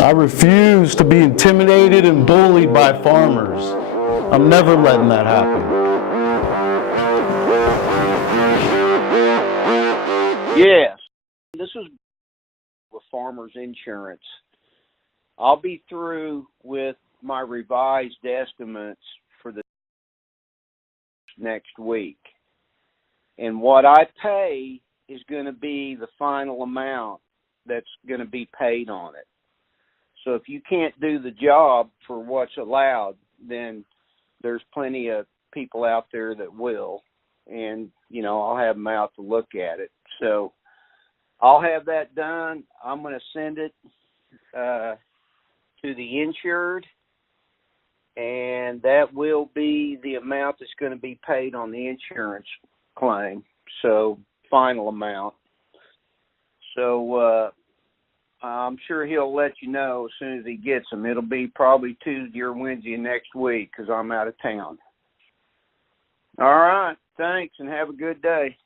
I refuse to be intimidated and bullied by farmers. I'm never letting that happen. Yes, this is with Farmers Insurance. I'll be through with my revised estimates for the next week. And what I pay is going to be the final amount that's going to be paid on it. So if you can't do the job for what's allowed, then there's plenty of people out there that will. And, you know, I'll have them out to look at it. So I'll have that done. I'm going to send it to the insured, and that will be the amount that's going to be paid on the insurance claim. So final amount. So I'm sure he'll let you know as soon as he gets them. It'll be probably Tuesday or Wednesday next week because I'm out of town. All right. Thanks, and have a good day.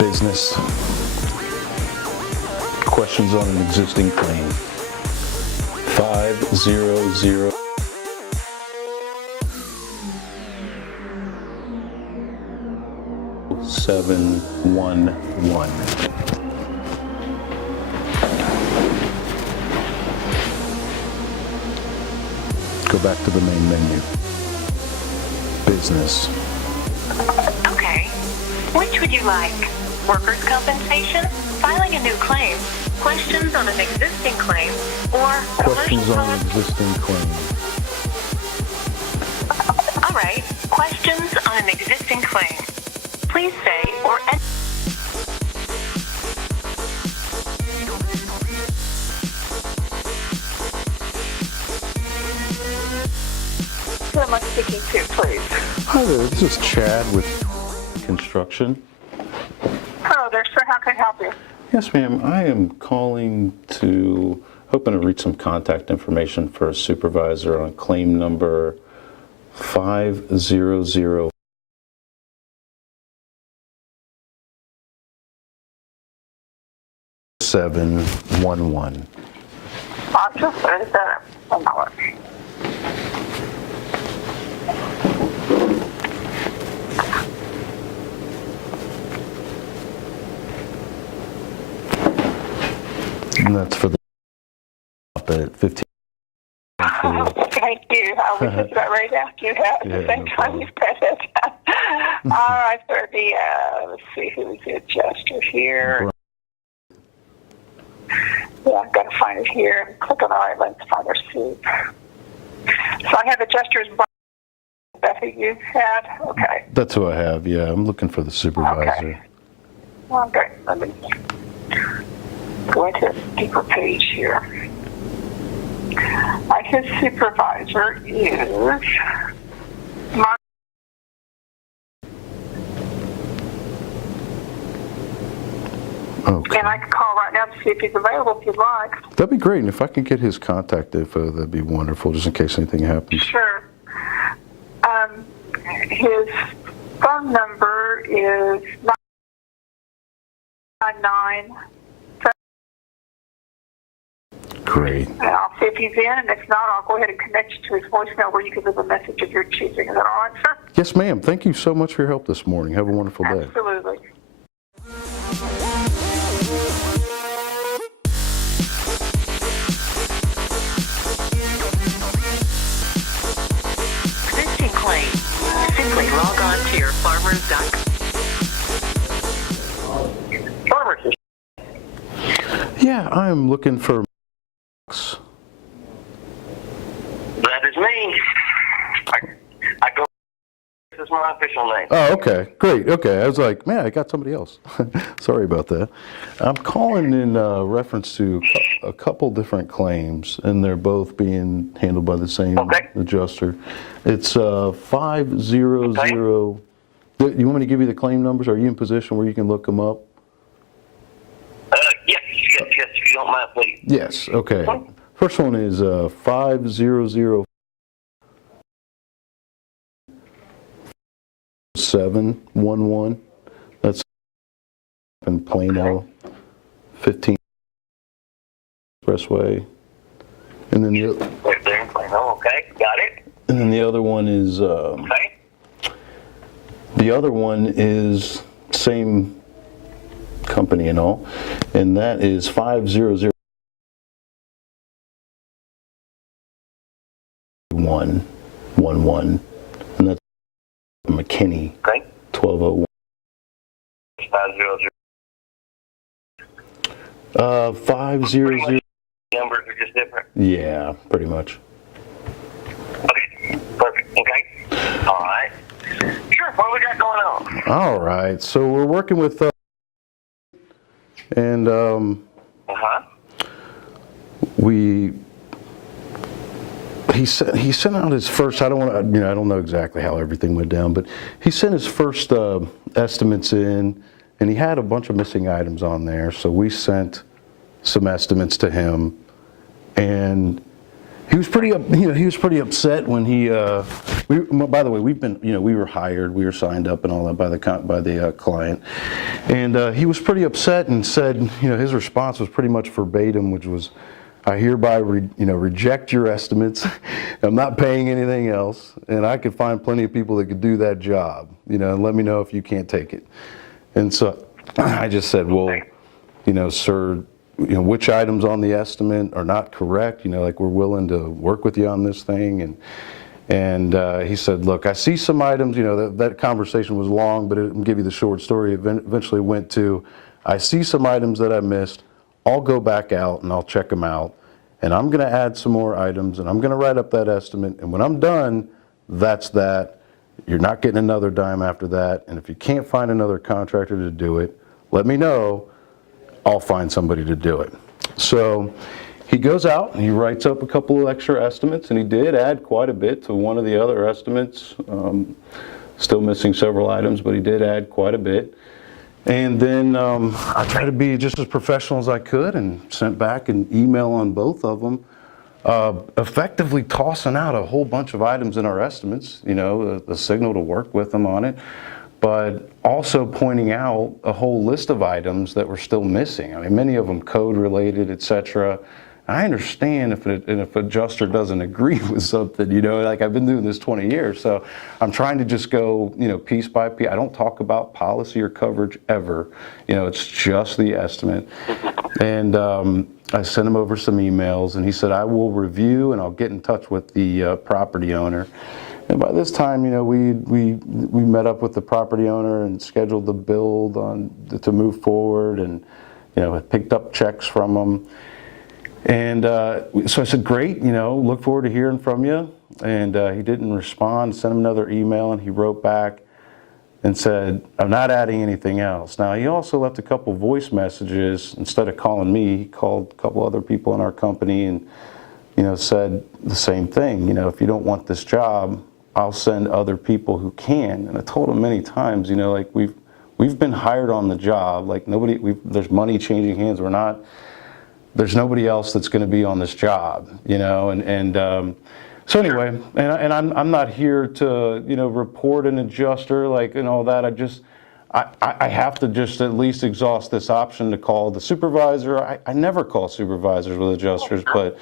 Business. Questions on an existing claim. 500 711. Go back to the main menu. Business. Okay. Which would you like? Workers' compensation? Filing a new claim? Questions on an existing claim? Or Questions on an existing claim. All right. Questions on an existing claim. Please say or who am I speaking to, please? Hi there, this is Chad with Construction. Hello there, sir. How can I help you? Yes, ma'am. I am calling hoping to reach some contact information for a supervisor on claim number 500 711. I'll just put it there. One moment. And that's for the up at 15. Thank you. I was just about ready to ask you that at the same time you said it. All right, sir. Let's see who's the adjuster here. Yeah, I've got to find it here. Click on the right link to find our soup. So I have adjusters. That's who you had? Okay. That's who I have, yeah. I'm looking for the supervisor. Okay. Let me go into a deeper page here. His supervisor is Mark. Okay. And I can call right now to see if he's available if you'd like. That'd be great. And if I could get his contact info, that'd be wonderful, just in case anything happens. Sure. His phone number is 999. Great. And I'll see if he's in, and if not, I'll go ahead and connect you to his voicemail where you can leave a message of your choosing. Is that all right, sir? Yes, ma'am. Thank you so much for your help this morning. Have a wonderful day. Absolutely. Existing claim. Simply log on to your farmers.com. Farmers. Yeah, I'm looking for That is me. I go. This is my official name. Oh, okay. Great. Okay. I was like, man, I got somebody else. Sorry about that. I'm calling in reference to a couple different claims, and they're both being handled by the same adjuster. It's 500. Okay. You want me to give you the claim numbers? Are you in position where you can look them up? Yes, if you don't mind, please. Yes. Okay. First one is 500-711. That's in Plano, 15 Expressway. And then Right there in Plano, okay, got it. and then the other one is Okay. the other one is same company and all, and that is 500-111, and that's McKinney, Okay. 1201. 500. 500. Numbers are just different. Yeah, pretty much. Okay, perfect. Okay. All right. Sure, what we got going on? All right, so we're working with and he sent out his first. I don't want to, I don't know exactly how everything went down, but he sent his first estimates in, and he had a bunch of missing items on there. So we sent some estimates to him, and he was pretty upset when he. By the way, we've been, we were hired, we were signed up and all that by the client, and he was pretty upset and said, his response was pretty much verbatim, which was, "I hereby, reject your estimates. I'm not paying anything else, and I could find plenty of people that could do that job. And let me know if you can't take it." And so I just said, "Well, sir, which items on the estimate are not correct? Like, we're willing to work with you on this thing." And he said, "Look, I see some items." That conversation was long, but I'll give you the short story. It eventually went to, "I see some items that I missed. I'll go back out and I'll check them out, and I'm going to add some more items, and I'm going to write up that estimate, and when I'm done, that's that. You're not getting another dime after that, and if you can't find another contractor to do it, let me know. I'll find somebody to do it." So he goes out and he writes up a couple of extra estimates, and he did add quite a bit to one of the other estimates. Still missing several items, but he did add quite a bit. And then I tried to be just as professional as I could and sent back an email on both of them, effectively tossing out a whole bunch of items in our estimates, the signal to work with them on it, but also pointing out a whole list of items that were still missing. I mean, many of them code related, etc. I understand if an adjuster doesn't agree with something, like I've been doing this 20 years, so I'm trying to just go, piece by piece. I don't talk about policy or coverage ever. It's just the estimate. And I sent him over some emails, and he said, "I will review and I'll get in touch with the property owner." And by this time, we met up with the property owner and scheduled the build to move forward, and had picked up checks from them. And so I said, "Great, look forward to hearing from you." And he didn't respond. Sent him another email, and he wrote back and said, "I'm not adding anything else." Now, he also left a couple voice messages. Instead of calling me, he called a couple other people in our company and said the same thing. "If you don't want this job, I'll send other people who can." And I told him many times, like we've been hired on the job. Like there's money changing hands. There's nobody else that's going to be on this job, so anyway, and I'm not here to, report an adjuster and all that. I have to just at least exhaust this option to call the supervisor. I never call supervisors with adjusters, but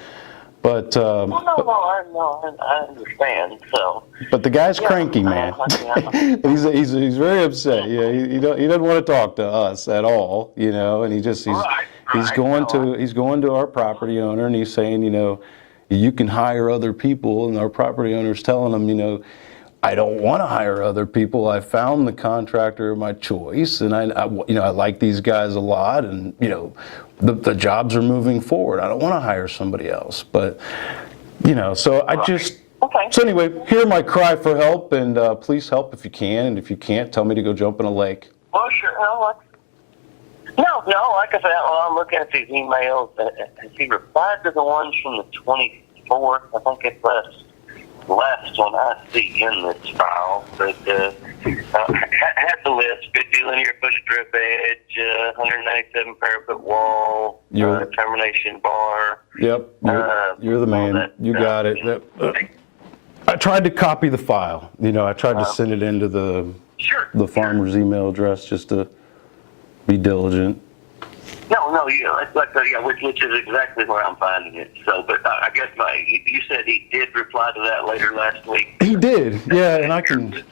I understand. So, but the guy's cranky, man. he's very upset. He doesn't want to talk to us at all, and he's going to our property owner, and he's saying, you can hire other people, and our property owner's telling him, I don't want to hire other people. I found the contractor of my choice, and I like these guys a lot, and the jobs are moving forward. I don't want to hire somebody else, but so I just. Okay. So anyway, hear my cry for help, and please help if you can, and if you can't, tell me to go jump in a lake. Well, sure. No, like I said, I'm looking at these emails, and he replied to the ones from the 24th, I think it's last one I see in this file, but had the list: 50 linear foot of drip edge, 197 parapet wall, termination bar. Yep, you're the man. You got it. I tried to copy the file. You know, I tried to send it into the farmer's email address just to be diligent. No, which is exactly where I'm finding it. So, but I guess you said he did reply to that later last week. He did, yeah, and I can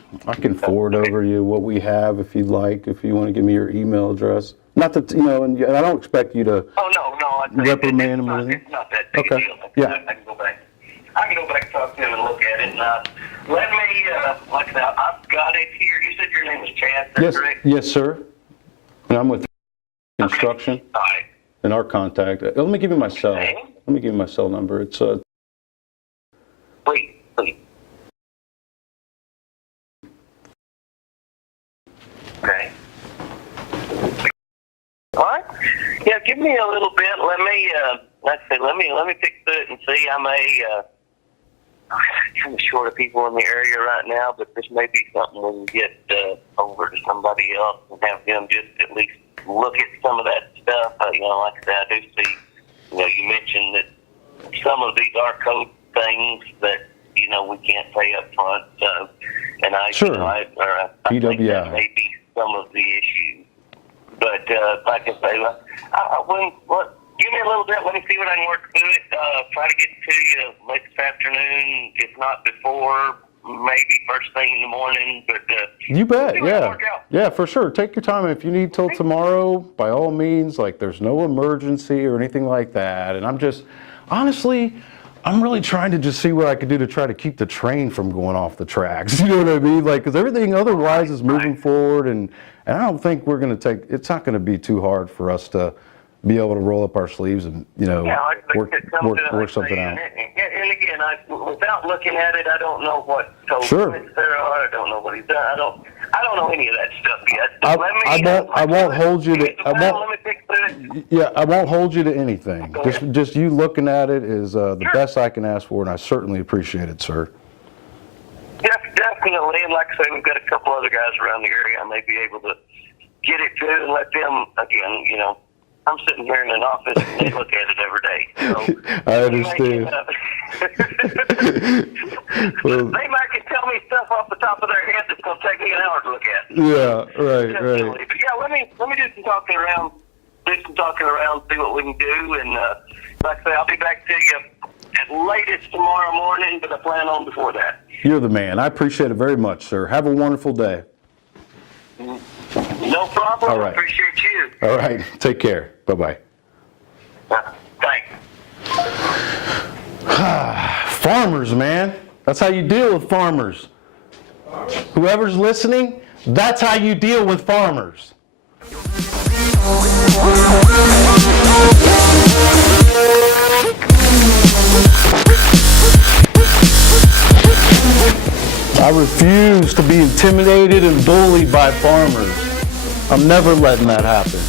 forward over you what we have if you'd like, if you want to give me your email address. Not that, you know, and I don't expect you to reprimand him or anything. It's not that big a deal. Yeah. I can go back. I can go back and talk to him and look at it. And let me, like I said, I've got it here. You said your name was Chad, is that correct? Yes, sir. And I'm with Construction. Okay. All right. And our contact. Let me give you my cell. Okay. Let me give you my cell number. It's Please. Okay. All right. Yeah, give me a little bit. Let me pick through it and see. I may kind of short of people in the area right now, but this may be something we can get over to somebody else and have them just at least look at some of that stuff. You know, like I said, I do see. You know, you mentioned that some of these are code things that we can't pay up front. And I think that may be some of the issues. But like I say, give me a little bit. Let me see what I can work through it. Try to get to you late this afternoon, if not before, maybe first thing in the morning. But you bet, yeah, for sure. Take your time. If you need till tomorrow, by all means. Like, there's no emergency or anything like that. And I'm just, honestly, I'm really trying to just see what I could do to try to keep the train from going off the tracks. You know what I mean? Like, because everything otherwise is moving forward, and I don't think we're going to it's not going to be too hard for us to be able to roll up our sleeves and, work something out. And again, without looking at it, I don't know what there are. I don't know what he's done. I don't know any of that stuff yet. I won't hold you to. Let me pick through it. Yeah, I won't hold you to anything. Just you looking at it is the best I can ask for, and I certainly appreciate it, sir. Definitely, and like I say, we've got a couple other guys around the area I may be able to get it to and let them, again, I'm sitting here in an office and they look at it every day. So I understand. They might can tell me stuff off the top of their head that's going to take me an hour to look at. Yeah, right. But yeah, let me do some talking around, see what we can do, and like I say, I'll be back to you at latest tomorrow morning, but I plan on before that. You're the man. I appreciate it very much, sir. Have a wonderful day. No problem. All right. I appreciate you. All right. Take care. Bye-bye. Thanks. Farmers, man. That's how you deal with farmers. Whoever's listening, that's how you deal with farmers. I refuse to be intimidated and bullied by farmers. I'm never letting that happen.